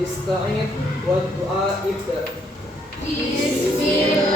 Ista'id wa du'a ibda. Bismillahirrahmanirrahim.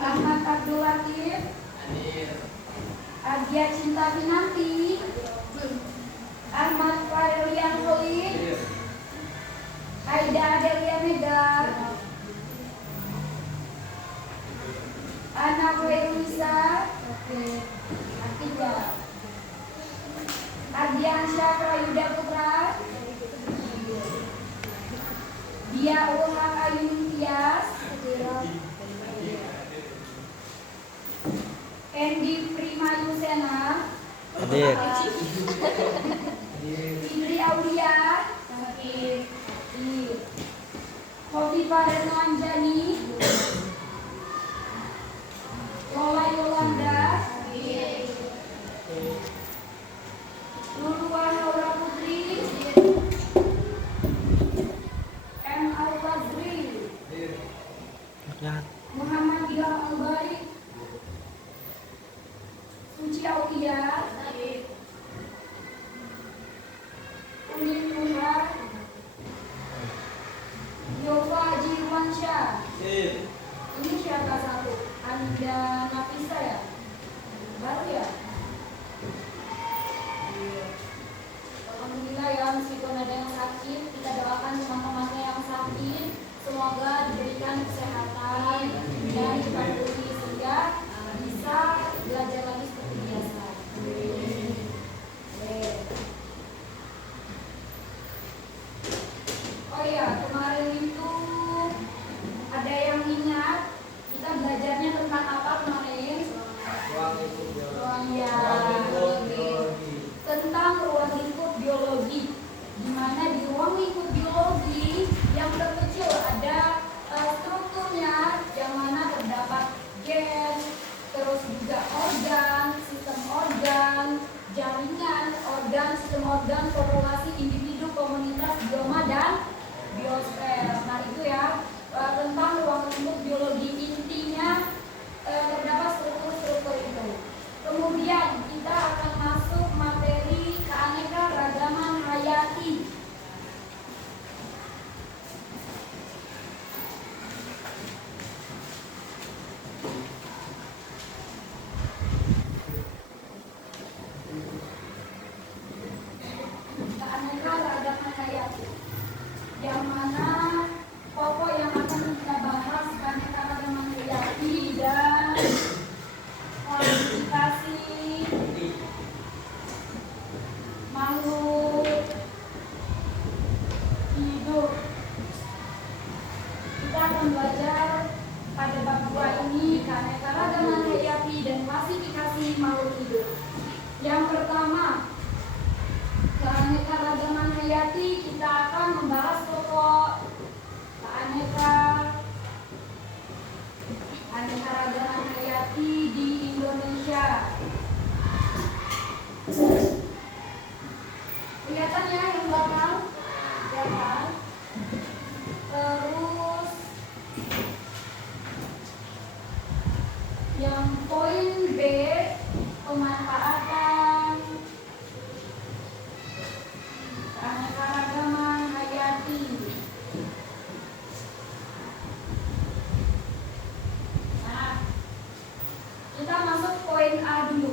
Ahmad Abdul Latif, Adia Cinta Pinanti, Ahmad Fairlian Khalid, Aida Adelia Megar, Ana Khairunisa, Atiya, Ardian Syafra Yuda Putra, Dia Ulhak Ayun Tias, Endi Prima Yusena, Hadir. Indri Aulia, Khofifah Retno Anjani, Lola Yolanda, Luluwa Haura Putri, Dinda Nafisa ya? Baru ya? Iya. Alhamdulillah ya, meskipun ada yang sakit, kita doakan teman-temannya yang sakit semoga diberikan kesehatan dan cepat pulih sehingga bisa belajar lagi seperti biasa. Oh iya, kemarin itu ada yang ingat kita belajarnya tentang apa kemarin? Ruang lingkup biologi. Tentang ruang lingkup biologi, di mana di ruang lingkup biologi yang terkecil ada strukturnya, yang mana terdapat gen, terus juga organ, sistem organ, jaringan organ, sistem organ, populasi, individu, komunitas, bioma, dan biosfer. Nah itu ya tentang ruang lingkup biologi, intinya terdapat struktur-struktur itu. Kemudian kita akan masuk materi keanekaragaman hayati. Keanekaragaman hayati, yang mana pokok yang akan kita bahas keanekaragaman hayati dan klasifikasi makhluk hidup. Kita akan belajar pada bab 2 ini keanekaragaman hayati dan klasifikasi makhluk hidup. Yang pertama, keanekaragaman hayati, kita akan membahas pokok keanekaragaman hayati di Indonesia. Kelihatan ya yang belakang? Ya kan? Terus yang poin B, pemanfaatan keanekaragaman hayati. Nah, kita masuk poin A dulu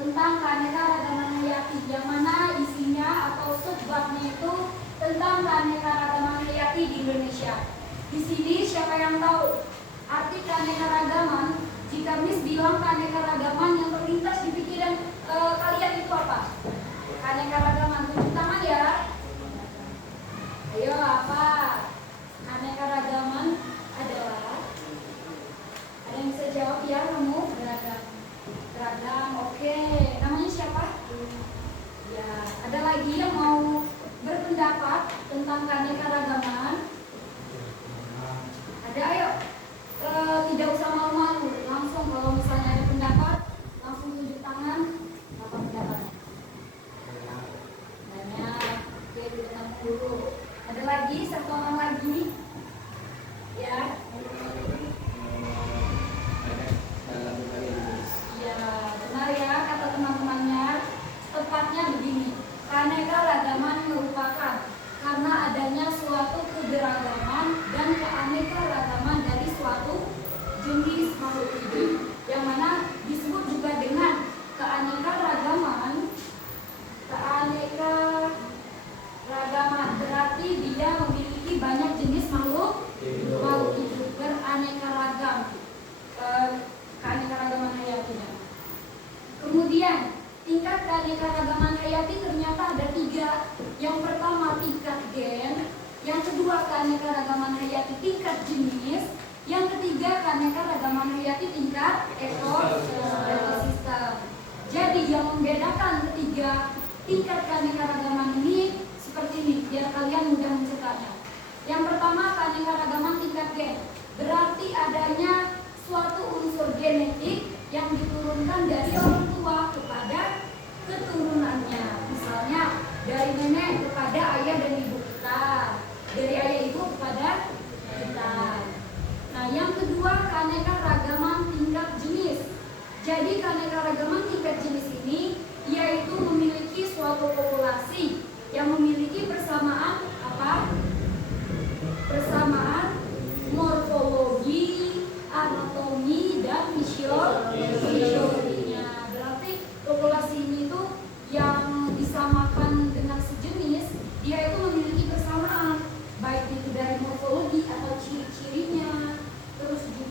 tentang keanekaragaman hayati, yang mana isinya atau subbabnya itu tentang keanekaragaman hayati di Indonesia. Di sini siapa yang tahu arti keanekaragaman? Jika Miss bilang keanekaragaman, yang terlintas di pikiran kalian itu apa? Keanekaragaman, tunjuk tangan ya. Ayo, apa? Keanekaragaman adalah, ada yang bisa jawab ya kamu? Beragam, oke. Namanya siapa? Ya, ada lagi yang mau berpendapat tentang keanekaragaman? Ada, ayo. Tidak usah malu-malu, langsung kalau misalnya ada pendapat, langsung tunjuk tangan. Apa pendapatnya? Banyak. Oke, kita dulu. Ada lagi, satu orang lagi. Ya. Ya, benar ya kata teman-temannya. Tepatnya begini, keanekaragaman merupakan karena adanya suatu keberagaman dan keanekaragaman dari suatu jenis makhluk hidup, yang mana disebut juga dengan keanekaragaman. Berarti dia memiliki banyak jenis makhluk hidup, beraneka ragam, keanekaragaman hayatinya. Kemudian tingkat keanekaragaman hayati ternyata ada 3. Yang pertama tingkat gen, yang kedua keanekaragaman hayati tingkat jenis, yang ketiga keanekaragaman hayati tingkat ekosistem. Jadi yang membedakan ketiga tingkat keanekaragaman ini seperti ini, biar kalian mudah mencetaknya. Yang pertama keanekaragaman tingkat gen, berarti adanya suatu unsur genetik yang diturunkan dari orang tua kepada keturunannya. Misalnya dari nenek kepada ayah dan ibu kita, dari ayah ibu kepada kita. Nah, yang kedua keanekaragaman tingkat jenis. Jadi keanekaragaman tingkat jenis ini yaitu memiliki suatu populasi yang memiliki persamaan apa? Persamaan morfologi, anatomi, dan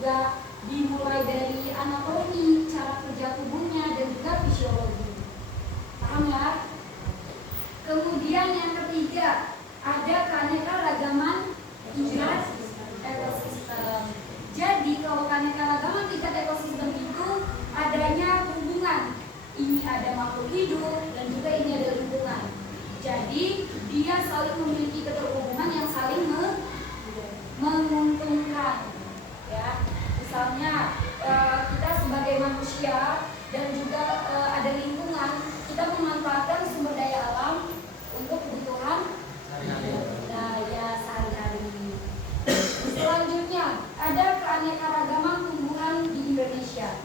juga dimulai dari anatomi, cara kerja tubuhnya, dan juga fisiologi. Paham ya? Kemudian yang ketiga, ada keanekaragaman tingkat ekosistem. Jadi kalau keanekaragaman tingkat ekosistem itu adanya hubungan. Ini ada makhluk hidup dan juga ini ada lingkungan. Jadi dia saling memiliki keterhubungan yang saling menguntungkan. Ya, misalnya kita sebagai manusia dan juga ada lingkungan, kita memanfaatkan sumber daya alam untuk kebutuhan daya sehari-hari. Selanjutnya ada keanekaragaman tumbuhan di Indonesia.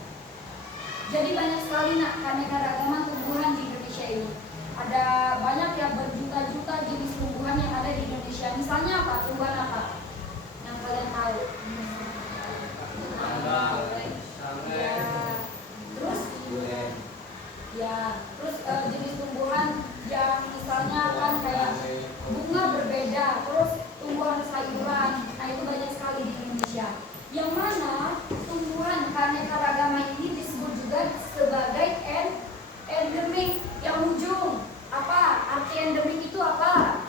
Jadi banyak sekali keanekaragaman tumbuhan di Indonesia ini. Ada banyak ya, berjuta-juta jenis tumbuhan yang ada di Indonesia. Misalnya apa? Tumbuhan apa yang kalian tahu? Ya, terus jenis tumbuhan yang misalnya kan kayak bunga berbeda, terus tumbuhan sayuran. Nah, itu banyak sekali di Indonesia. Yang mana tumbuhan keanekaragaman ini disebut juga sebagai endemik. Yang ujung apa? Arti endemik itu apa?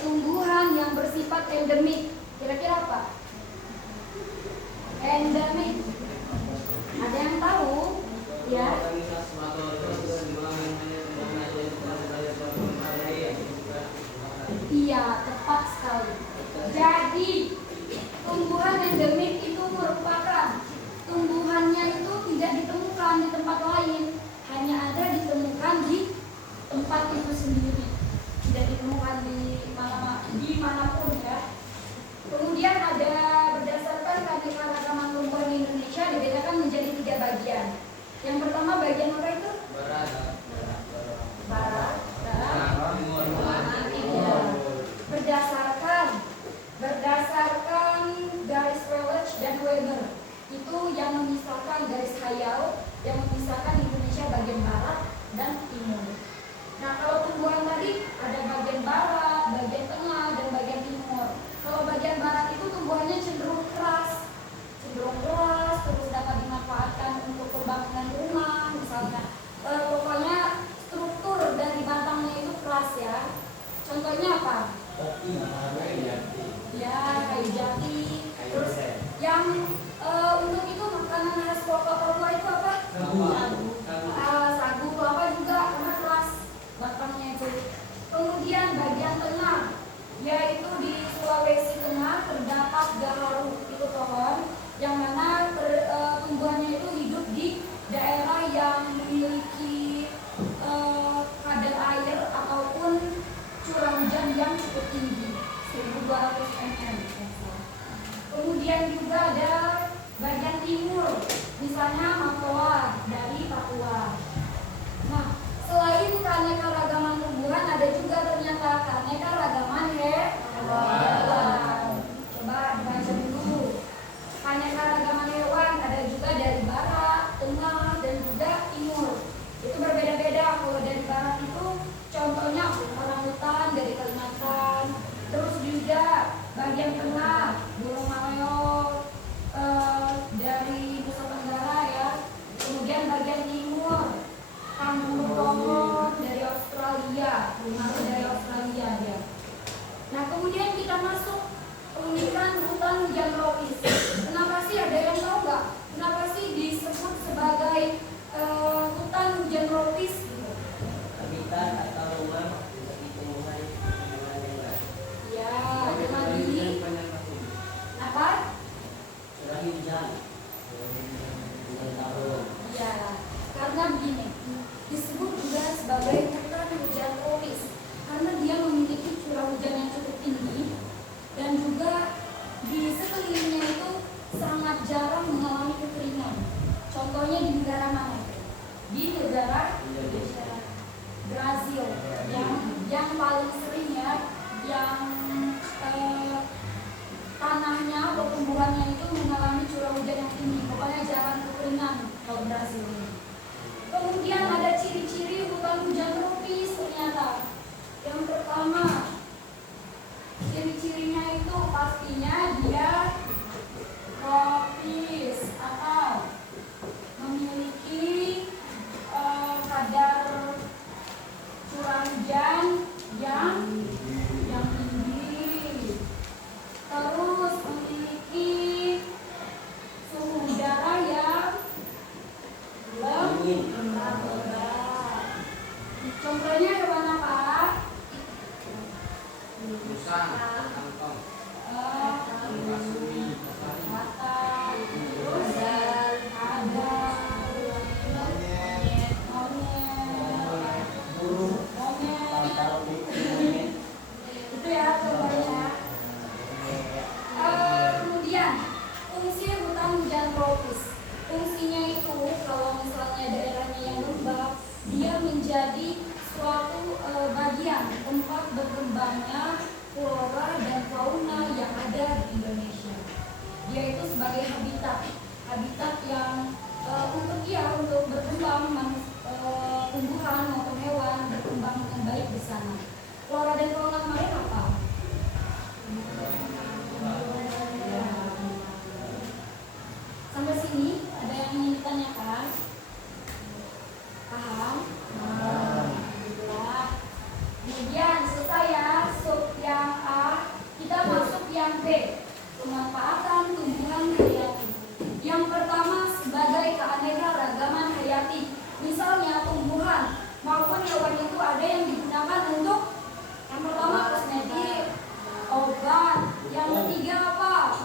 Tumbuhan yang bersifat endemik. Kira-kira apa? Endemik. Ada yang tahu? Ya. Iya, tepat sekali. Jadi tumbuhan endemik itu merupakan tumbuhannya itu tidak ditemukan di tempat lain, hanya ada ditemukan di tempat itu sendiri, tidak ditemukan di manapun ya. Kemudian ada berdasarkan keanekaragaman tumbuhan di Indonesia dibedakan menjadi 3 bagian. Yang pertama bagian apa itu? Barat, timur. Berdasarkan garis Welch dan Weber, itu yang memisahkan garis Hayao yang memisahkan Indonesia bagian barat dan timur. Nah, kalau tumbuhan tadi ada bagian barat, bagian tengah, dan bagian timur. Kalau bagian barat itu tumbuhannya cenderung keras, terus dapat dimanfaatkan untuk pembangunan rumah, misalnya. Pokoknya struktur dari batangnya itu keras ya. Contohnya apa? Ya, kayu jati. Terus yang untuk itu makanan khas Papua itu apa? Sagu, kelapa juga karena keras batangnya itu. Kemudian bagian tengah, yaitu di Sulawesi Tengah terdapat gaharu, itu pohon yang mana tumbuhannya itu hidup di daerah yang memiliki kadar air ataupun curah hujan yang cukup tinggi, 1200 mm. Kemudian juga ada bagian timur, misalnya Matoa dari Papua. Nah, selain keanekaragaman tumbuhan, ada juga ternyata keanekaragaman hewan. Coba dibaca dulu. Keanekaragaman hewan ada juga dari barat, tengah, dan juga timur. Itu berbeda-beda. Kalau dari barat itu contohnya orangutan dari Kalimantan. Terus juga bagian tengah burung maleo dari Nusa Tenggara ya. Kemudian bagian timur kanguru Kongo dari Australia, primata dari Australia dia. Nah, kemudian kita masuk keunikan hutan hujan tropis. Kenapa sih, ada yang tahu nggak? Kenapa sih disebut sebagai hutan hujan tropis? Habitat atau rumah bagi tumbuhan hewan. Ya, dengan ini apa? Curah hujan. Ya, karena begini, disebut juga sebagai hutan hujan tropis karena dia memiliki curah hujan yang cukup tinggi dan juga di sekelilingnya itu sangat jarang mengalami kekeringan. Contohnya di negara mana? Di negara Brazil yang paling sering ya, yang tanahnya, pertumbuhannya itu mengalami curah hujan yang tinggi. Pokoknya jarang kekeringan kalau Brazil ini. Kemudian ada ciri-ciri hutan hujan tropis ternyata. Yang pertama, ciri-cirinya itu pastinya dia Kangkong. Batang, terus ada monyet, itu ya contohnya. Kemudian fungsi hutan hujan tropis, fungsinya itu kalau misalnya daerahnya yang lembab, dia menjadi suatu bagian tempat berkembangnya flora dan fauna yang ada di Indonesia. Dia itu sebagai habitat yang untuk berkembang tumbuhan maupun hewan berkembang dengan baik di sana. Flora dan fauna kemarin apa? Sampai sini ada yang ingin ditanyakan? Paham? Alhamdulillah. Kemudian selesai ya, sub yang A, kita masuk yang B, pemanfaatan tumbuhan hayati. Yang pertama sebagai keanekaragaman hayati. Misalnya tumbuhan maupun hewan itu ada yang digunakan untuk yang pertama kosmetik, obat, yang ketiga apa?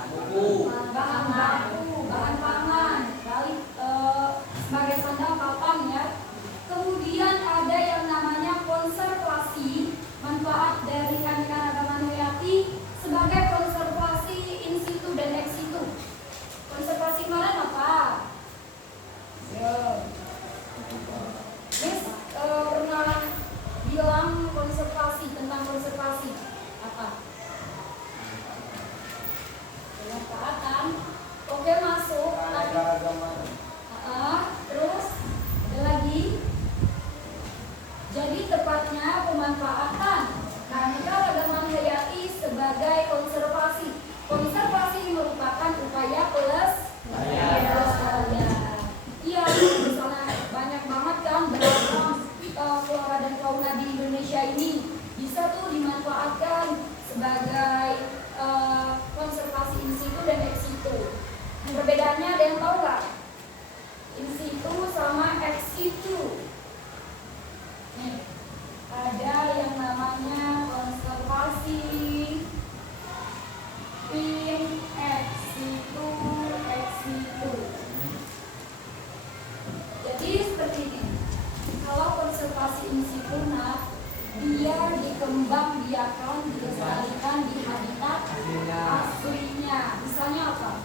Bahan baku, bahan pangan, sebagai sandal papan ya. Kemudian ada yang namanya konservasi, manfaat dari keanekaragaman hayati sebagai konservasi in situ dan ex situ. Konservasi kemarin apa? Miss pernah bilang konservasi, tentang konservasi apa? Pemanfaatan. Oke, masuk. Terus ada lagi. Jadi tepatnya pemanfaatan keanekaragaman hayati sebagai konservasi. Konservasi merupakan upaya pelestarian. Iya, misalnya banyak banget kan beragam flora dan fauna di Indonesia ini bisa tuh dimanfaatkan sebagai konservasi in situ dan ex situ. Perbedaannya ada yang tahu nggak? In situ sama ex situ. Nih, ada yang namanya konservasi in ex situ, ex situ. Jadi seperti ini. Kalau konservasi in situ, nah, dia dikembangbiakan, dilestarikan di habitat aslinya. Misalnya apa?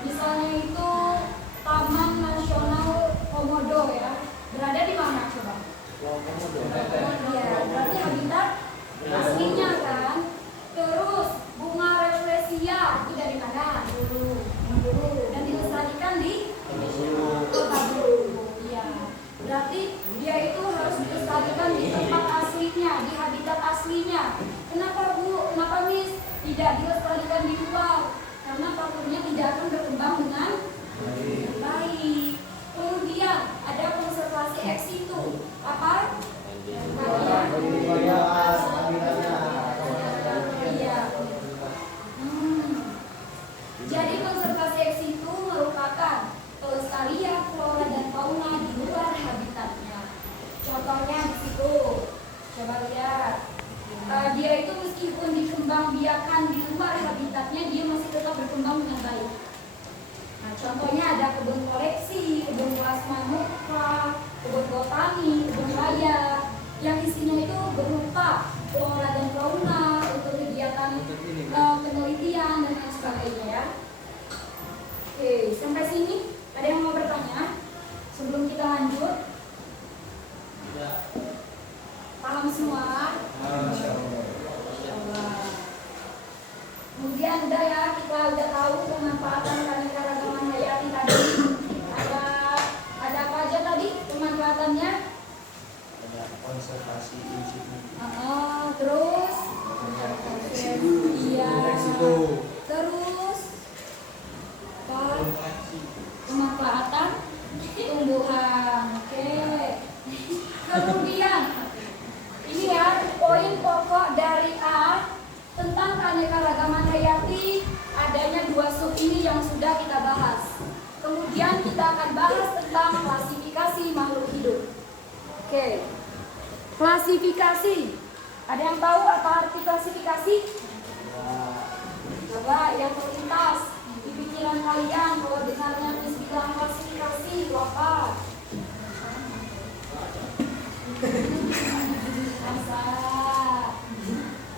Misalnya itu Taman Nasional Komodo ya. Berada di mana coba? Ya, berarti habitat aslinya kan. Terus bunga rafflesia itu dari mana? Dulu. Dan dilestarikan di Kota Bulu. Iya. Berarti dia itu harus dilestarikan di tempat aslinya, di habitat aslinya. Kenapa Bu? Kenapa Miss? Tidak dilestarikan di luar. Karena patungnya tidak akan berkembang dengan baik. Kemudian ada konservasi ex situ. Apa? Jadi konservasi ex situ merupakan pelestarian flora dan fauna di luar habitatnya. Contohnya di situ, coba lihat. Dia itu meskipun dikembangbiakan di luar habitatnya, dia masih tetap berkembang dengan baik. Nah, contohnya ada kebun koleksi, kebun plasma mukra, kebun botani, kebun raya, yang isinya itu berupa flora dan fauna untuk kegiatan penelitian dan lain sebagainya ya. Oke, sampai sini ada yang mau bertanya sebelum kita lanjut? Paham semua? Kemudian udah ya, kita udah tahu pemanfaatan keanekaragaman hayati tadi. Ada apa aja tadi pemanfaatannya? Ada konservasi in situ. Terus iya. Terus apa? Pemanfaatan tumbuhan. Oke. Kemudian ini ya poin pokok dari A tentang keanekaragaman hayati, adanya dua sub ini yang sudah kita bahas. Kemudian kita akan bahas tentang klasifikasi makhluk hidup. Oke. Klasifikasi. Ada yang tahu apa arti klasifikasi? Coba yang terlintas di pikiran kalian kalau dengarnya bilang klasifikasi itu apa? Asa.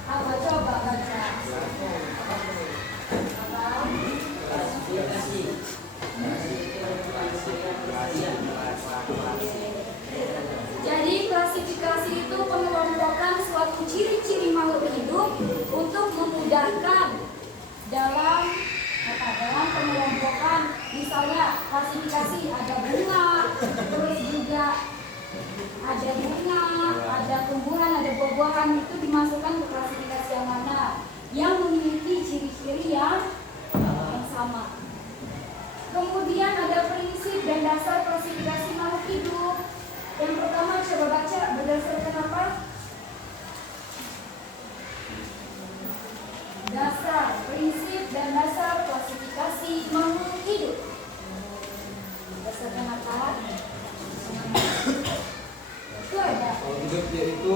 Apa coba baca? Apa? Klasifikasi. Jadi klasifikasi itu pengelompokan suatu ciri-ciri makhluk hidup untuk memudahkan dalam pengelompokan. Misalnya klasifikasi ada bunga, terus juga ada bunga, ada tumbuhan, ada buah-buahan, itu dimasukkan ke klasifikasi yang mana? Yang memiliki ciri-ciri yang sama. Kemudian ada prinsip dan dasar klasifikasi makhluk hidup. Yang pertama coba baca berdasarkan apa? Dasar, prinsip dan dasar klasifikasi makhluk hidup. Berdasarkan apa? Itu ada. Kalau hidup yaitu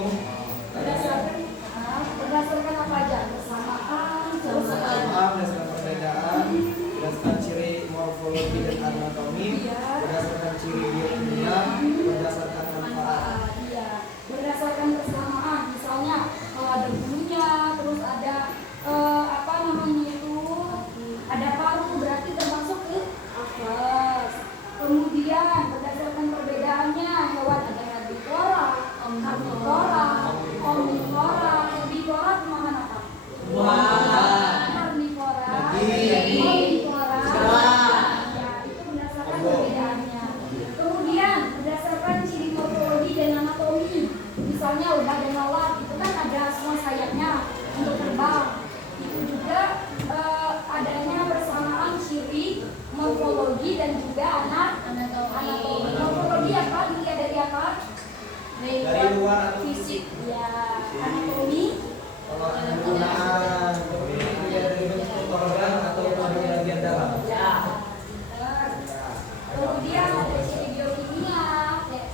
Berdasarkan apa aja? Persamaan, berdasarkan perbedaan, berdasarkan ciri morfologi dan anatomi, berdasarkan ciri biokimia, berdasarkan manfaat. Iya, berdasarkan persamaan. Misalnya kalau ada bulunya, terus ada apa namanya itu, ada paru, berarti termasuk ke apes. Kemudian berdasarkan perbedaannya, hewan ada herbivora, karnivora, omnivora. Herbivora makan apa? Karnivora, omnivora. Ya, itu berdasarkan perbedaannya. Kemudian berdasarkan ciri morfologi dan anatomi. Misalnya udah ada lalat, itu kan ada semua sayapnya untuk terbang. Itu juga adanya persamaan ciri morfologi dan juga anatomi. Morfologi apa? Dilihat dari apa? Dari luar atau fisik. Ya, anatomi. kalau ada penggunaan dari bentuk organ atau dari bagian dalam. Ya. Kemudian ada ciri biokimia,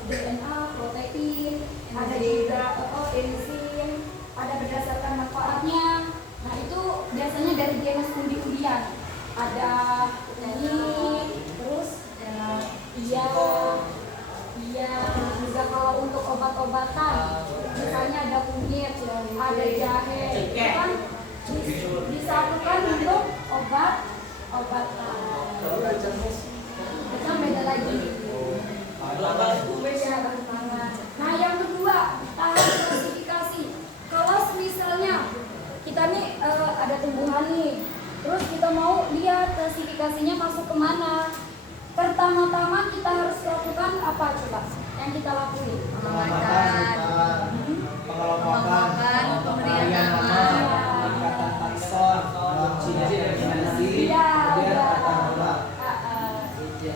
DNA, protein, ada juga enzim, ada berdasarkan manfaatnya. Nah itu biasanya dari genus undi-undian. Ada ini, terus iya juga kalau untuk obat-obatan, misalnya ada kunyit, ada jahe, itu kan disatukan untuk obat-obatan. Kita beda lagi. Nah yang kedua, tahap klasifikasi. Kalau misalnya kita nih ada tumbuhan nih, terus kita mau lihat klasifikasinya masuk kemana? Pertama-tama kita harus lakukan apa coba? Yang kita lakuin? Pengelompokan, pemberian nama, peningkatan takson, ciri definisi, kemudian tata kelola.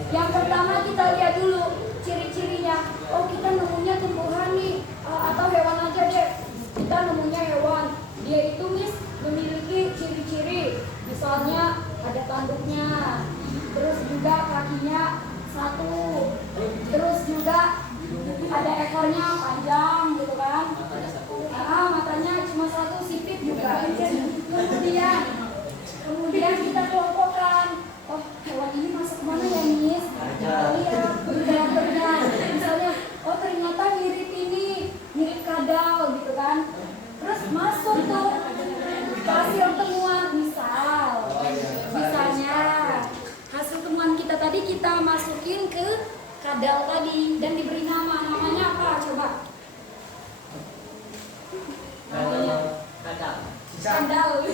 Yang pertama kita lihat dulu ciri-cirinya. Oh kita nemunya tumbuhan nih, atau hewan aja deh. Kita nemunya hewan, dia itu memiliki ciri-ciri. Misalnya ada tanduknya, terus juga kakinya satu, terus juga ada ekornya panjang gitu kan. Matanya cuma satu, sipit juga. Kemudian kita kelompokkan. Oh hewan ini masuk mana ya Miss? Kita lihat berbeda. Misalnya, oh ternyata mirip ini, mirip kadal gitu kan. Terus masuk tuh hasil temuan, misalnya hasil temuan kita tadi kita masukin ke kadal tadi dan diberi namanya apa coba? Kadal.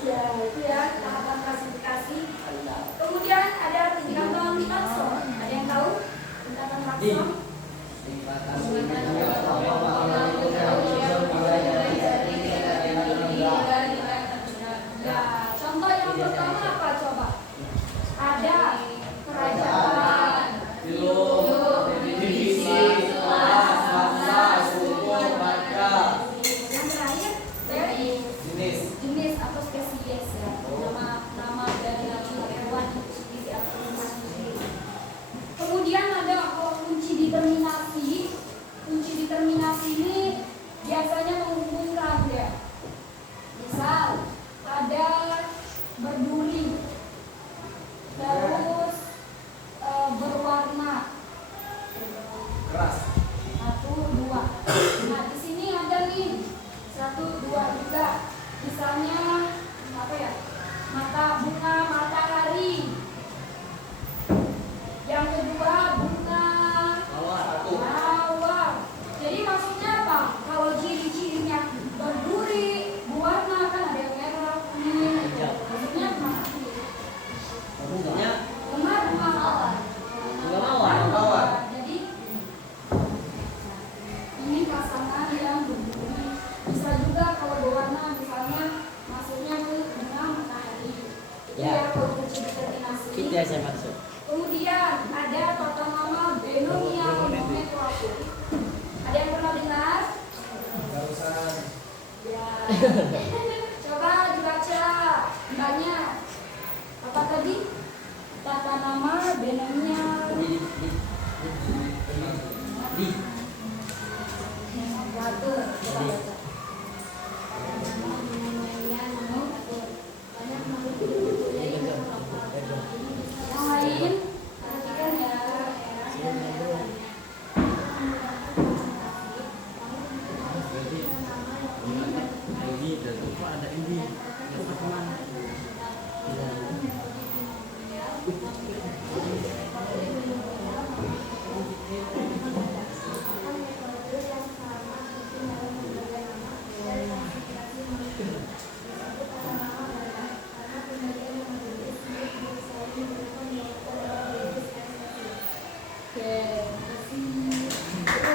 Ya itu ya tahapan klasifikasi. Kemudian ada tingkatan takson. Ada yang tahu tingkatan takson? Contoh yang pertama apa coba? Ada kerajaan, divisi, kelas, bangsa, suku, marga. Yang terakhir jenis atau spesies ya. Nama dari hewan spesies atau jenis. Kemudian ada kunci determinasi. biasanya menghubungkan ya. Misal ada berduri, terus berwarna Keras. 1, 2. Nah di sini ada nih 1, 2 juga. Misalnya apa ya? Bunga matahari. Yang kedua bunga mawar. Jadi maksudnya apa? Kalau ciri-cirinya berduri, berwarna kan ada yang merah, kuning. Maksudnya apa? Maksudnya Bunga mawar. mawar. Jadi ini pasangan yang berduri. Bisa juga kalau berwarna, misalnya maksudnya ke bunga matahari. Itu ya kalau terdeterminasi. itu yang saya maksud. Kemudian ada tata nama binomial nomenklatur. Ada yang pernah dengar? Nggak usah. Ya. Coba dibaca banyak. Apa tadi? Tata nama binomial. Nomenklatur. Coba baca. Tata nama binomial nomenklatur. Banyak makhluk hidup yang yang lain perhatikan ya.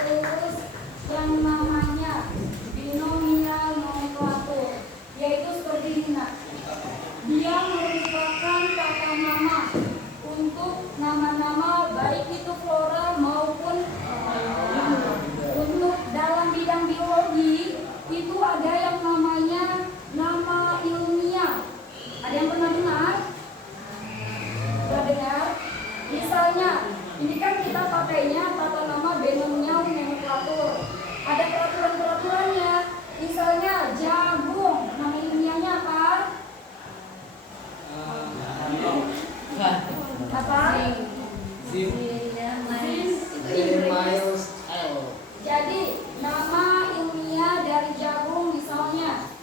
Terus yang namanya binomial nomenklatur, yaitu seperti ini. Nah, dia merupakan tata nama untuk nama-nama baik itu flora maupun untuk dalam bidang biologi itu ada yang namanya nama ilmiah. Ada yang pernah dengar? Pernah dengar? Misalnya, ini kan kita pakainya tata nama binomial nomenklatur. Ada peraturan-peraturannya. Misalnya jagung, nama ilmiahnya apa? Apa? Zim. Inggris. Jadi nama ilmiah dari jagung misalnya,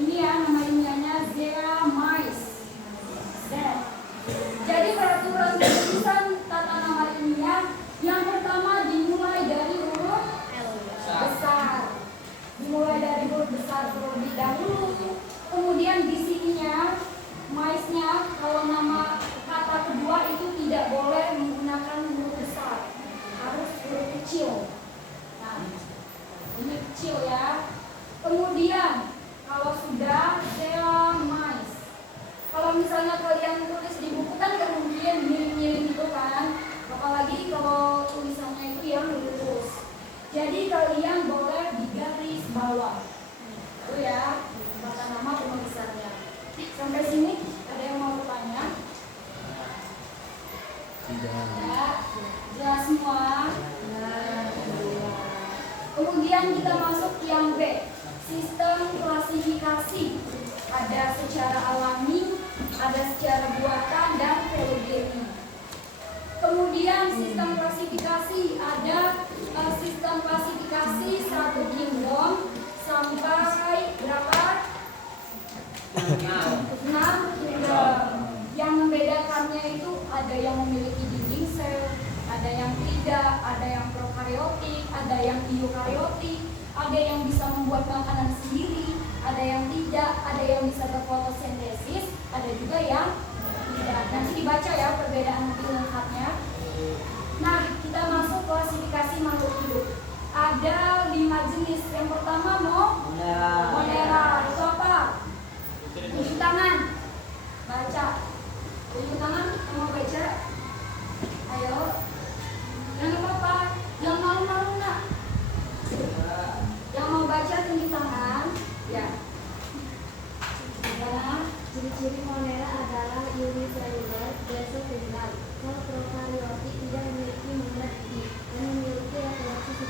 ini ya nama ilmiahnya Zea mais. Jadi peraturan penulisan tata nama ilmiah yang pertama dimulai dari huruf besar. Dimulai dari huruf besar terlebih dahulu. Kemudian di sininya maisnya kalau nama kata kedua itu tidak boleh menggunakan huruf besar, harus huruf kecil. Nah, ini kecil ya. Kemudian kalau sudah Zea mais. Kalau misalnya kalian tulis di buku kan kemudian miring-miring gitu kan, apalagi kalau tulisannya itu yang lurus. Jadi kalian boleh digaris bawah. Itu ya, tata nama penulisannya. Sampai sini ada yang mau bertanya? Ya, jelas semua. Kemudian kita masuk yang B, sistem klasifikasi. Ada secara alami, ada secara buatan, dan filogeni. Kemudian sistem klasifikasi, ada sistem klasifikasi 1 kingdom sampai berapa? 6 kingdom. Yang membedakannya itu ada yang memiliki dinding sel, ada yang tidak, ada yang prokaryotik, ada yang eukaryotik, ada yang bisa membuat makanan sendiri, ada yang tidak, ada yang bisa berfotosintesis, ada juga yang tidak. Nanti dibaca ya perbedaan lebih lengkapnya. Nah, kita masuk klasifikasi makhluk hidup. Ada 5 jenis. Yang pertama monera. Itu apa? Tunjuk tangan. Baca. Tunjuk tangan. Yang mau baca? Ayo. Yang apa? Yang malu-malu nak? Yang mau baca tunjuk tangan. Ya. Ciri-ciri monera adalah uniseluler, basofilal. Sel prokaryotik tidak memiliki membran dan memiliki reproduksi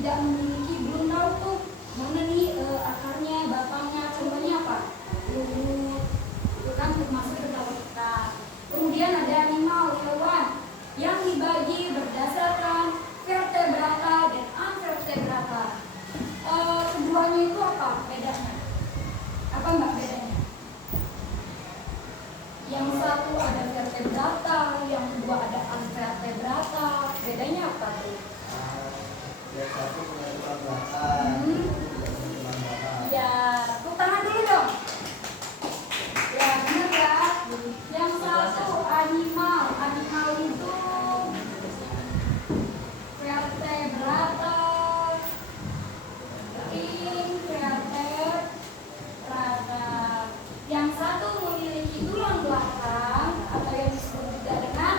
tidak memiliki, belum tahu tuh mana nih akarnya, batangnya, contohnya apa? Lumut, itu kan termasuk kita. Kemudian ada animal, hewan yang dibagi berdasarkan vertebrata dan anvertebrata. Keduanya itu apa bedanya? Apa mbak bedanya? Yang satu ada vertebrata, yang kedua ada anvertebrata. Bedanya apa tuh? Yang satu punya tulang belakang. Tulang belakang. Ya, tepuk tangan dulu dong. Ya, benar ya. Yang satu animal, animal itu vertebrata, invertebrata. Yang satu memiliki tulang belakang atau yang disebut juga dengan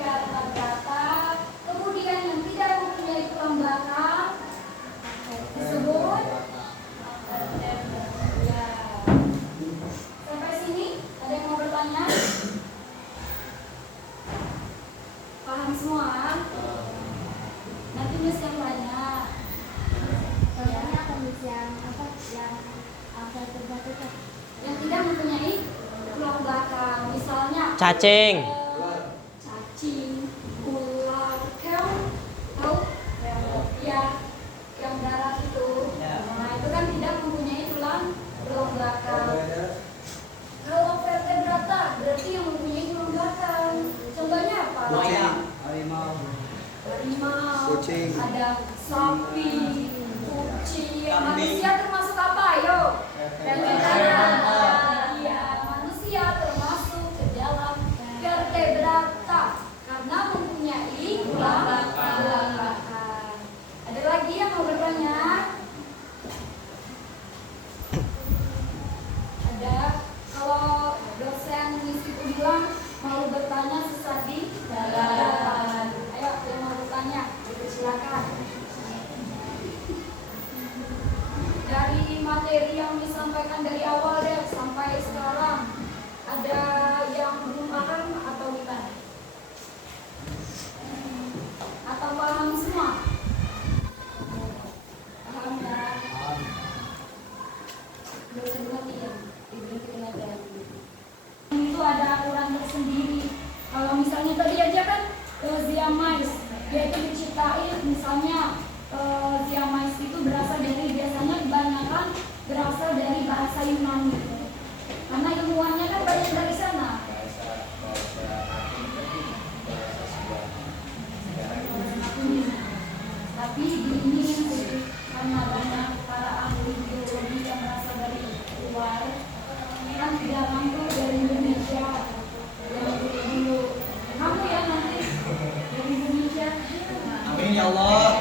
vertebrata. Kemudian yang tidak mempunyai tulang belakang disebut ya. Sampai sini ada yang mau bertanya? Paham semua? Nanti Miss yang tanya. Contohnya apa Miss yang apa yang vertebrata itu? Yang tidak mempunyai tulang belakang, misalnya Cacing. cacing, ular, keong, tahu? Ya, yang darat itu. Nah, itu kan tidak mempunyai tulang belakang. Kalau vertebrata berarti yang mempunyai tulang belakang. Contohnya apa? Ayam. Harimau. Harimau, Kucing. ada sapi, kucing, Kambing. manusia termasuk apa? Ayo. Vertebrata. Iya, manusia termasuk ke dalam vertebrata karena mempunyai tulang belakang. Ada lagi yang mau bertanya? Ada. Kalau dosen Miss itu bilang mau bertanya sesat di jalan. Ayo, yang mau bertanya, silakan. Dari materi yang disampaikan dari awal deh sampai sekarang, ada yang belum paham atau gimana? Atau paham semua? Paham ya? Dosen lagi ya, diberhentikan aja. Itu ada aturan tersendiri. Kalau misalnya tadi aja kan ziamais, dia itu diciptain misalnya ziamais itu berasal dari, biasanya kebanyakan berasal dari bahasa Yunani. Karena ilmuwannya kan banyak dari sana. Tapi ini karena banyak para ahli biologi yang berasal dari luar, kan tidak mampu dari Indonesia yang dulu. Kamu ya nanti dari Indonesia. Amin ya Allah.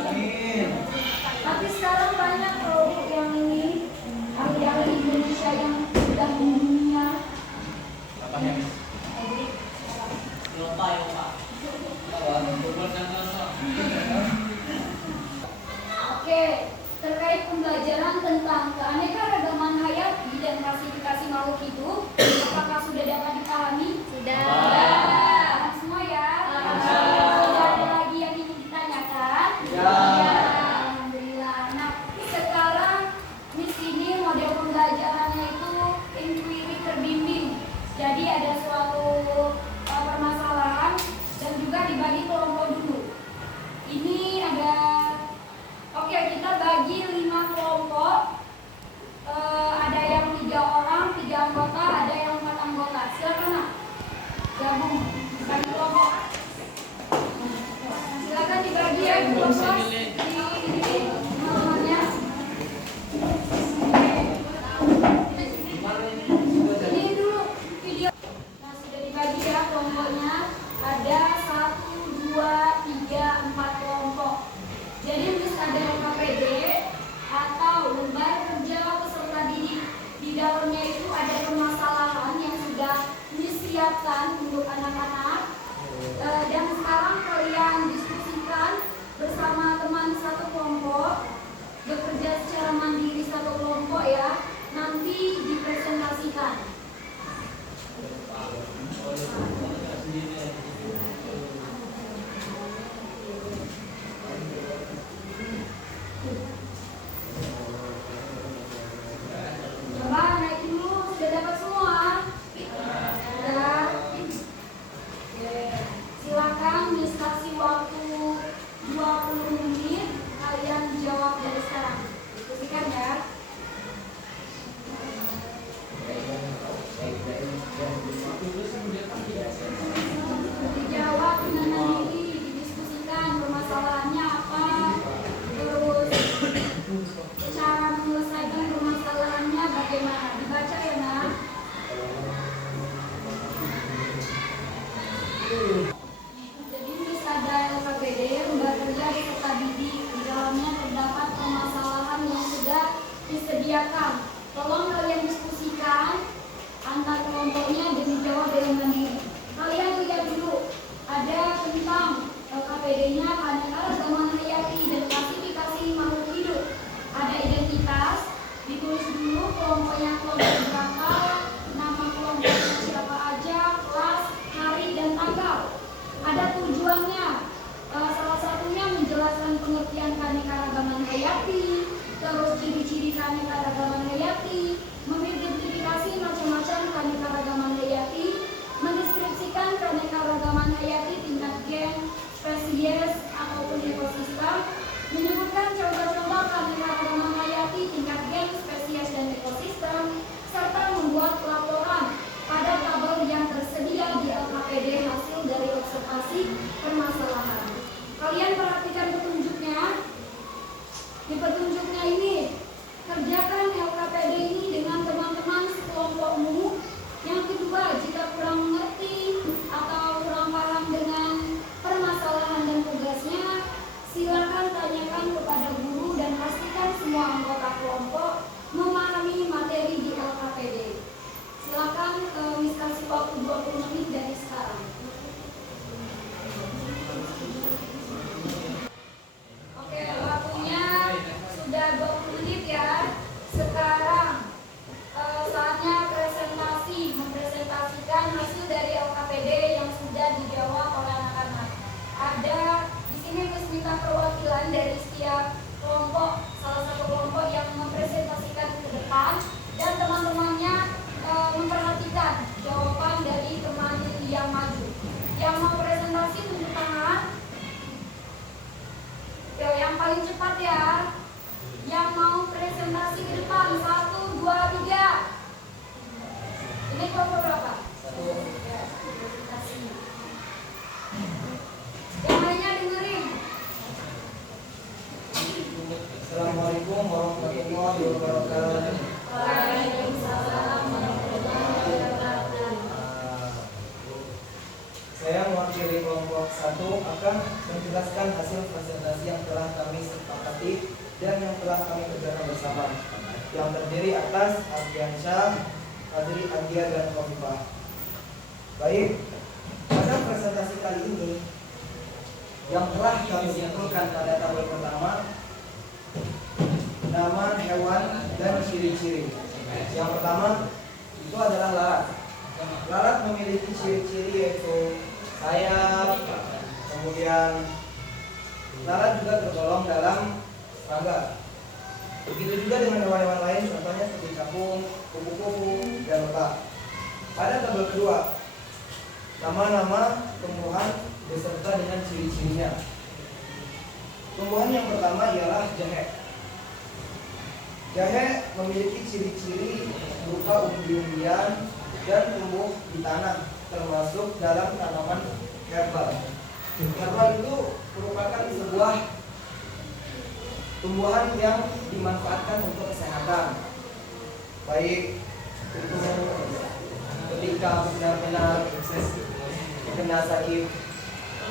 Amin. Tapi sekarang banyak loh yang ini ahli-ahli Indonesia yang sudah mendunia. Yopa. Oke, terkait pembelajaran tentang keanekaragaman hayati dan klasifikasi makhluk hidup, apakah sudah dapat dipahami? Sudah. Paham semua ya? Tidak ada lagi yang ingin ditanyakan? Ya. Alhamdulillah. Nah, sekarang di sini model pembelajarannya itu inquiry terbimbing. Jadi ada suatu permasalahan dan juga dibagi kelompok dulu. Ini ada, oke, kita bagi 5 kelompok. Ada yang 3 orang, 3 anggota, ada yang 4 anggota. Silakan Nak, gabung bagi kelompok. Silakan dibagi ya kelompok. Ini nomornya. Ini dulu video. Nah, sudah dibagi ya kelompoknya. Ada 1, 2, 3, 4 kelompok. Jadi Miss ada LKPD atau lembar kerja peserta didik. Di dalamnya itu ada permasalahan yang sudah disiapkan untuk anak-anak. Dan sekarang kalian diskusikan bersama teman-teman Miss kasih waktu 20 menit. Kalian jawab dari sekarang. Diskusikan ya. Dijawab dengan mandiri, didiskusikan permasalahannya apa, terus cara menyelesaikan permasalahannya bagaimana. Dibaca ya nak. Jadi Miss ada LKPD, lembaga kerja peserta didik. Di dalamnya terdapat permasalahan yang sudah disediakan. Tolong kalian diskusikan antar kelompoknya dan dijawab dengan mandiri. Kalian lihat dulu, ada tentang LKPD-nya, keanekaragaman hayati dan klasifikasi makhluk hidup. Ada identitas, ditulis dulu kelompoknya kelompok berapa, nama kelompoknya siapa aja, kelas, hari dan tanggal. Ada tujuannya, salah satunya menjelaskan pengertian keanekaragaman hayati, terus ciri-ciri keanekaragaman hayati, mengidentifikasi macam-macam keanekaragaman hayati, mendeskripsikan keanekaragaman hayati tingkat gen, spesies ataupun ekosistem, menyebutkan contoh-contoh keanekaragaman hayati tingkat gen, spesies dan ekosistem, serta membuat laporan pada tabel yang tersedia di LKPD hasil dari observasi permasalahan. Kalian perhatikan petunjuknya. Di petunjuknya ini, kerjakan LKPD ini dengan teman-teman sekelompokmu. Yang kedua, jika kurang mengerti atau kurang paham dengan permasalahan dan tugasnya, silakan tanyakan kepada guru dan pastikan semua anggota kelompok memahami materi di LKPD. Silakan Miss kasih waktu 20 menit dari sekarang. Oke, waktunya sudah 20 menit ya. Sekarang saatnya presentasi, mempresentasikan hasil dari LKPD yang sudah dijawab oleh anak-anak. Ada di sini Miss minta perwakilan dari setiap kelompok, salah satu kelompok yang mempresentasikan ke depan dan teman-temannya memperhatikan jawaban dari teman yang maju. Yang mau presentasi tunjuk tangan. Yo, yang paling cepat ya. Yang mau presentasi ke depan 1, 2, 3. Ini kelompok berapa? 1. Ya, presentasi. Yang lainnya dengerin. Assalamualaikum warahmatullahi wabarakatuh. Waalaikumsalam warahmatullahi wabarakatuh. Saya mewakili kelompok 1 akan menjelaskan hasil presentasi yang telah kami sepakati dan yang telah kami kerjakan bersama, yang terdiri atas Ardiansyah, Adri, Adia, dan Khofifah. Baik, pada presentasi kali ini yang telah kami simpulkan pada tabel pertama, nama hewan dan ciri-ciri. Yang pertama itu adalah lalat. Lalat memiliki ciri-ciri yaitu sayap, kemudian lalat juga tergolong dalam serangga. Begitu juga dengan hewan-hewan lain, contohnya seperti capung, kupu-kupu, dan lebah. Pada tabel kedua, nama-nama tumbuhan beserta dengan ciri-cirinya. Tumbuhan yang pertama ialah jahe. Jahe memiliki ciri-ciri berupa umbi-umbian dan tumbuh di tanah, termasuk dalam tanaman herbal. Herbal itu merupakan sebuah tumbuhan yang dimanfaatkan untuk kesehatan, baik itu ketika benar-benar kena sakit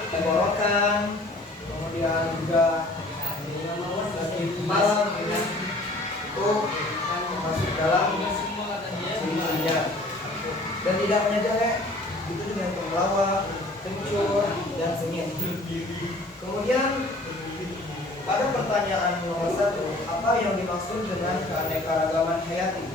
tenggorokan, kemudian juga sakit kepala, itu masuk dalam ciri-cirinya. Dan tidak hanya jahe, itu dengan temulawak, kencur, dan senyum. Kemudian pada pertanyaan nomor 1, apa yang dimaksud dengan keanekaragaman hayati?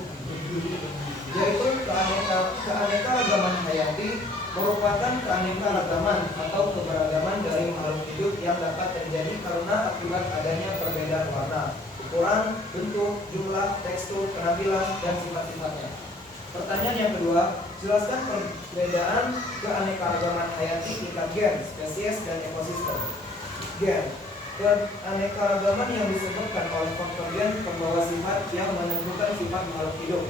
Yaitu keanekaragaman hayati merupakan keanekaragaman atau keberagaman dari makhluk hidup yang dapat terjadi karena akibat adanya perbedaan warna, ukuran, bentuk, jumlah, tekstur, penampilan, dan sifat-sifatnya. Pertanyaan yang kedua, Jelaskan perbedaan keanekaragaman hayati tingkat gen, spesies, dan ekosistem. Gen. Keanekaragaman yang disebabkan oleh faktor gen pembawa sifat yang menentukan sifat makhluk hidup.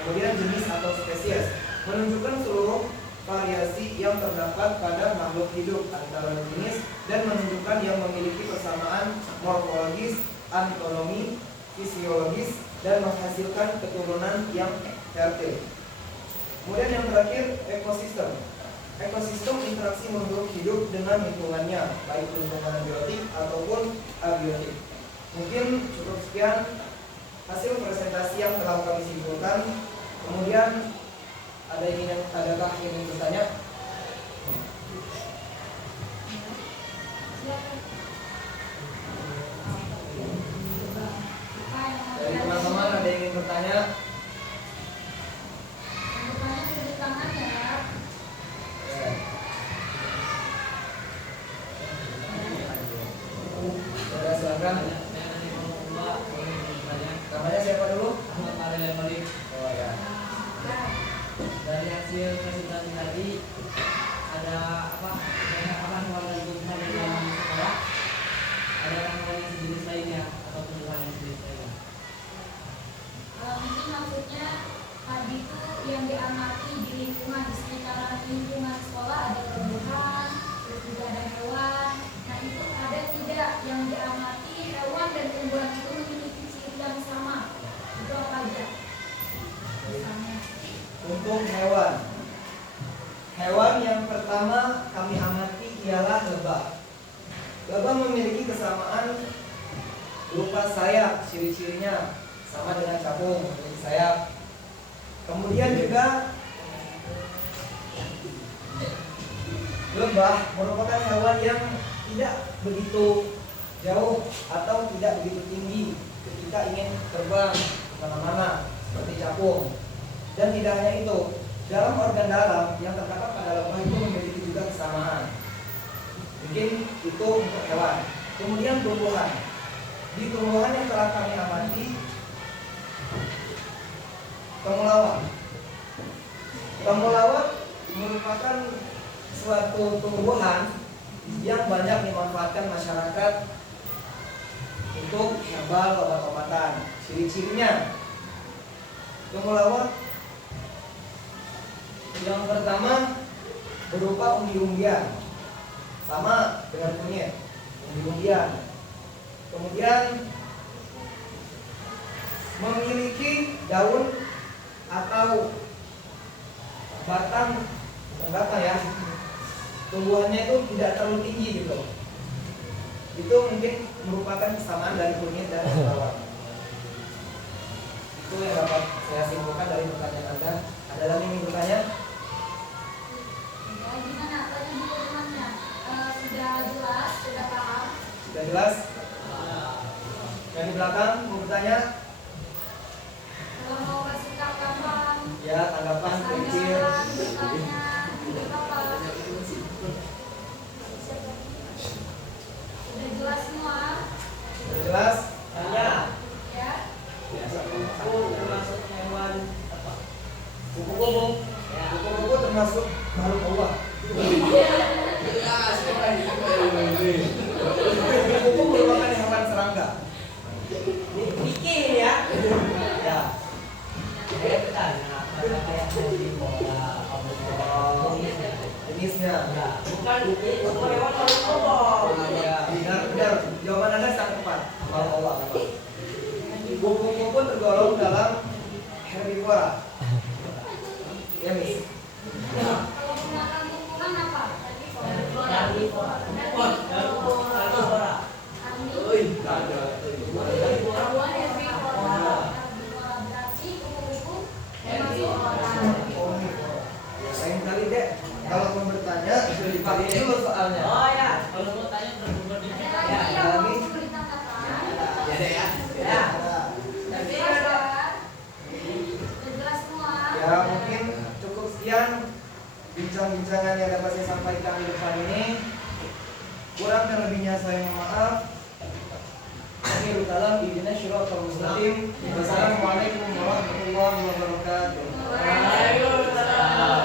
Kemudian jenis atau spesies menunjukkan seluruh variasi yang terdapat pada makhluk hidup antara jenis dan menunjukkan yang memiliki persamaan morfologis, anatomi, fisiologis, dan menghasilkan keturunan yang fertil. Kemudian yang terakhir, ekosistem. Ekosistem interaksi makhluk hidup dengan lingkungannya, baik lingkungan biotik ataupun abiotik. Mungkin cukup sekian hasil presentasi yang telah kami simpulkan. Kemudian adakah yang ingin bertanya? Dari teman-teman ada yang ingin bertanya? Silakan. Namanya siapa dulu? Ahmad Maria Malik. Oh ya. Dari hasil presentasi tadi ada apa? Banyak apa hewan dan tumbuhan yang dalam sekolah? Ada hewan yang sejenis lainnya atau tumbuhan yang sejenis lainnya? Mungkin maksudnya tadi itu yang diamati di lingkungan, di sekitaran lingkungan sekolah ada tumbuhan, terus juga ada hewan. Nah itu ada tidak yang diamati hewan dan tumbuhan itu memiliki ciri yang sama? Itu apa aja? Misalnya. Untuk hewan. Hewan yang pertama kami amati ialah lebah. Lebah memiliki kesamaan berupa sayap, ciri-cirinya sama dengan capung, memiliki sayap. Kemudian juga lebah merupakan hewan yang tidak begitu jauh atau tidak begitu tinggi ketika ingin terbang kemana-mana seperti capung. Dan tidak hanya itu, dalam organ dalam yang terdapat pada lebah itu memiliki juga kesamaan. Mungkin itu untuk hewan. Kemudian tumbuhan. Di tumbuhan yang telah kami amati, temulawak. Temulawak merupakan suatu tumbuhan yang banyak dimanfaatkan masyarakat untuk herbal obat-obatan. Ciri-cirinya, temulawak yang pertama berupa umbi-umbian, sama dengan kunyit, umbi-umbian. Kemudian memiliki daun atau batang ya, tumbuhannya itu tidak terlalu tinggi gitu. Itu mungkin merupakan kesamaan dari kunyit dan temulawak. Itu yang dapat saya simpulkan dari pertanyaan Anda. Ada lagi yang ingin bertanya? Ya, gimana tadi temannya? Sudah jelas, sudah paham? Sudah jelas? Yang di belakang mau bertanya? Kalau mau kasih tanggapan, Ya, tanggapan kecil. bertanya, apa? Sudah jelas semua? Sudah jelas? Tanya. Ya. Kupu termasuk hewan apa? Kupu-kupu. Kupu-kupu termasuk makhluk Allah. Kupu-kupu merupakan hewan serangga. Bikin ya. Ya. Saya bertanya, ada kayak di bola, Jenisnya. bukan itu hewan makhluk Allah. Ya, benar. Jawaban Anda sangat tepat. Makhluk Allah. Kupu-kupu tergolong dalam herbivora. Ya, Miss. Kalau menggunakan tumbuhan apa? Karnivora. Karnivora. Berarti kupu-kupu termasuk Lain kali dek, kalau mau bertanya sudah dipakai dulu soalnya. Oh ya, kalau mau tanya berhubungan di ada kita lagi ya. yang mau diberi tanggapan? Ya deh ya. Ya. Sudah jelas kan? Sudah jelas semua? Ya, mungkin cukup sekian bincang-bincangan yang dapat saya sampaikan di depan ini. Kurang dan lebihnya saya mohon maaf. Akhirul kalam ihdinas shiratal mustaqim. Wassalamualaikum warahmatullahi wabarakatuh. Waalaikumsalam.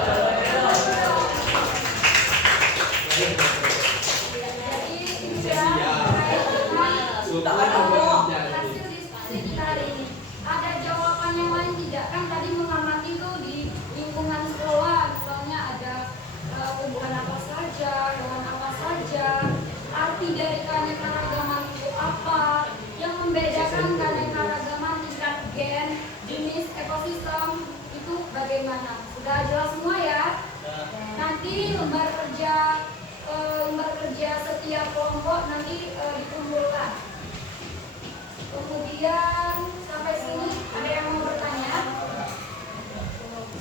Sudah jelas semua ya? Nanti lembar kerja setiap kelompok nanti dikumpulkan. Kemudian sampai sini ada yang mau bertanya?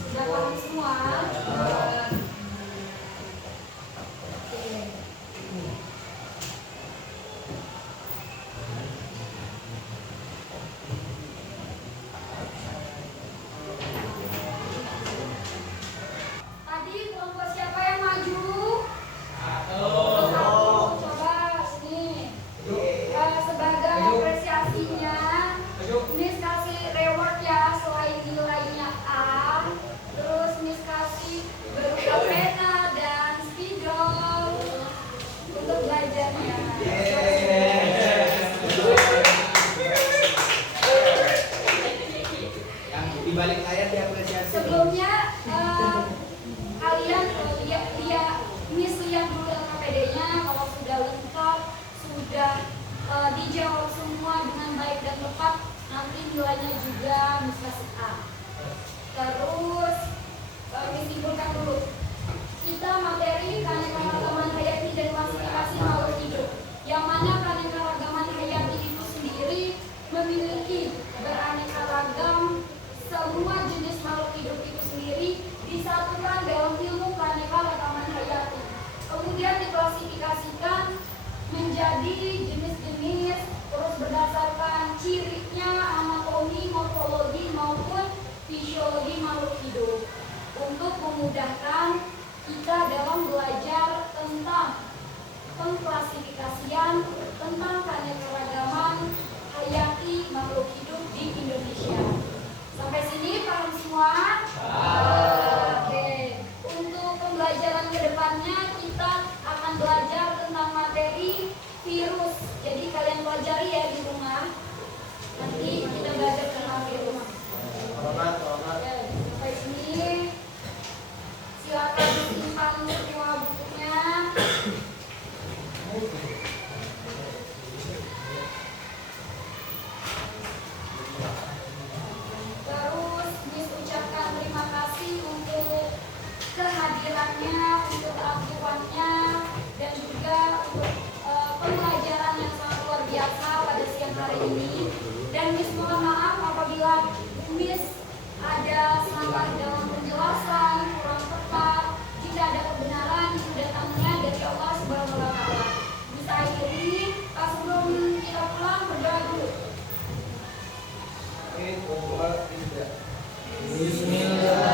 Sudah paham semua? Oke. Tadi kelompok siapa yang maju? Coba sini. Sebagai apresiasinya, Miss kasih reward ya, selain nilainya A, terus Miss kasih berupa pena dan spidol untuk belajarnya. Yang di balik layar diapresiasi. Sebelumnya kalian lihat Miss lihat dulu LKPD-nya, kalau sudah lengkap, sudah dijawab semua dengan baik dan tepat, nanti nilainya juga Miss kasih A. Terus Miss simpulkan dulu. Kita materi keanekaragaman hayati dan klasifikasi makhluk hidup. Yang mana keanekaragaman hayati itu sendiri memiliki beraneka ragam, semua jenis makhluk hidup itu sendiri disatukan dalam ilmu keanekaragaman hayati. Kemudian diklasifikasikan menjadi jenis-jenis, terus berdasarkan cirinya, anatomi, morfologi maupun fisiologi makhluk hidup, untuk memudahkan kita dalam belajar tentang pengklasifikasian, tentang keanekaragaman hayati makhluk hidup di Indonesia. Sampai sini paham semua? Oke. Untuk pembelajaran kedepannya kita akan belajar tentang materi virus. Jadi kalian pelajari ya di rumah. Nanti kita belajar tentang virus. Oke, sampai sini. Silakan simpan semua bukunya. Terus Miss ucapkan terima kasih untuk kehadirannya, untuk keaktifannya, dan juga untuk pembelajaran yang sangat luar biasa pada siang hari ini. Dan Miss mohon maaf apabila Miss ada salah dalam penjelasan, kurang tepat. Jika ada kebenaran itu datangnya dari Allah Subhanahu wa Ta'ala. Bisa akhiri, sebelum kita pulang berdoa dulu. Oke, berdoa tidak. Bismillah.